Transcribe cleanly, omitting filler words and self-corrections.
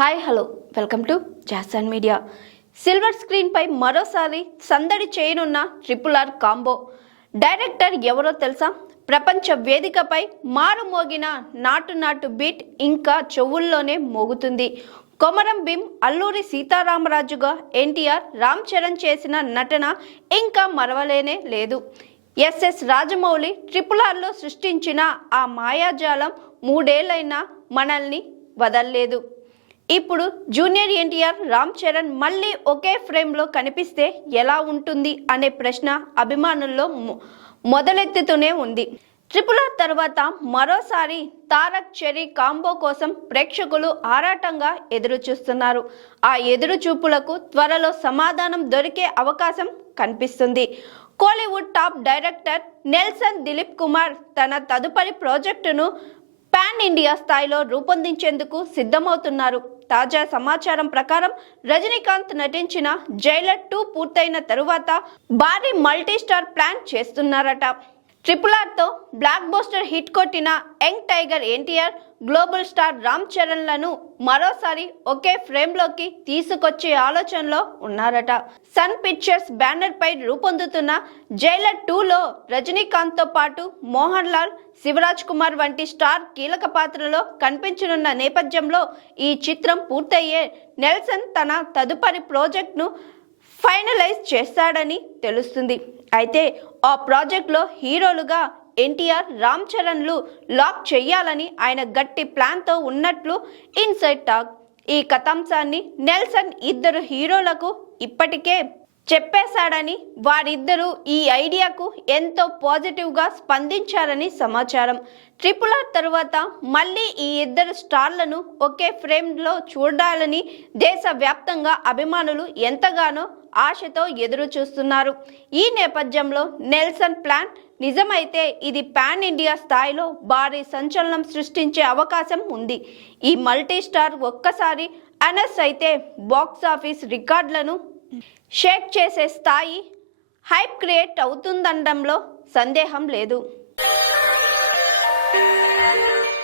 Hi hello welcome to Jason media. Silver screen పై మరోసారి సందడి చేయనున్న RRR కాంబో. డైరెక్టర్ ఎవరో తెలుసా? ప్రపంచ వేదికపై మారుమోగిన నాటు నాటు బీట్ ఇంకా చెవుల్లోనే మోగుతుంది. కొమరం భీం, అల్లూరి సీతారామరాజుగా ఎన్టీఆర్, రామ్ చరణ్ చేసిన నటన ఇంకా మరవలేనే లేదు. ఎస్ఎస్ రాజమౌళి RRRలో సృష్టించిన ఆ మాయాజాలం మూడేళ్లైనా మనల్ని వదల్లేదు. ఇప్పుడు జూనియర్ ఎన్టీఆర్, రామ్ చరణ్ మళ్ళీ ఒకే ఫ్రేమ్లో కనిపిస్తే ఎలా ఉంటుంది అనే ప్రశ్న అభిమానుల్లో మొదలెత్తుతూనే ఉంది. RRR తర్వాత మరోసారి తారక్ చెర్రీ కాంబో కోసం ప్రేక్షకులు ఆరాటంగా ఎదురు చూస్తున్నారు. ఆ ఎదురు చూపులకు త్వరలో సమాధానం దొరికే అవకాశం కనిపిస్తుంది. Kollywood top director Nelson Dilip Kumar తన తదుపరి ప్రాజెక్టును పాన్ ఇండియా స్థాయిలో రూపొందించేందుకు సిద్ధమవుతున్నారు. తాజా సమాచారం ప్రకారం రజనీకాంత్ నటించిన జైలర్ 2 పూర్తయిన తరువాత భారీ మల్టీస్టార్ ప్లాన్ చేస్తున్నారట. RRRతో బ్లాక్ బస్టర్ హిట్ కొట్టిన young tiger NTR, global star Ram చరణ్లను మరోసారి ఒకే ఫ్రేమ్లోకి తీసుకొచ్చే ఆలోచనలో ఉన్నారట. సన్ పిక్చర్స్ బ్యానర్ పై రూపొందుతున్న జైలర్ 2లో రజనీకాంత్తో పాటు మోహన్ లాల్, శివరాజ్ కుమార్ వంటి స్టార్ కీలక పాత్రలో కనిపించనున్న నేపథ్యంలో ఈ చిత్రం పూర్తయ్యే నెల్సన్ తన తదుపరి ప్రాజెక్ట్ను ఫైనలైజ్ చేస్తాడని తెలుస్తుంది. అయితే ఆ ప్రాజెక్ట్లో హీరోలుగా ఎన్టీఆర్, రామ్ చరణ్లు లాక్ చేయాలని ఆయన గట్టి ప్లాన్తో ఉన్నట్లు ఇన్సైడ్ టాక్. ఈ కథాంశాన్ని నెల్సన్ ఇద్దరు హీరోలకు ఇప్పటికే చెప్పేశాడని, వారిద్దరూ ఈ ఐడియాకు ఎంతో పాజిటివ్గా స్పందించారని సమాచారం. RRR తరువాత మళ్ళీ ఈ ఇద్దరు స్టార్లను ఒకే ఫ్రేమ్లో చూడాలని దేశవ్యాప్తంగా అభిమానులు ఎంతగానో ఆశతో ఎదురు చూస్తున్నారు. ఈ నేపథ్యంలో నెల్సన్ ప్లాన్ నిజమైతే ఇది పాన్ ఇండియా స్థాయిలో భారీ సంచలనం సృష్టించే అవకాశం ఉంది. ఈ మల్టీ స్టార్ ఒక్కసారి అనౌన్స్ అయితే బాక్సాఫీస్ రికార్డులను షేక్ చేసే స్థాయి హైప్ క్రియేట్ అవుతుందనడంలో సందేహం లేదు.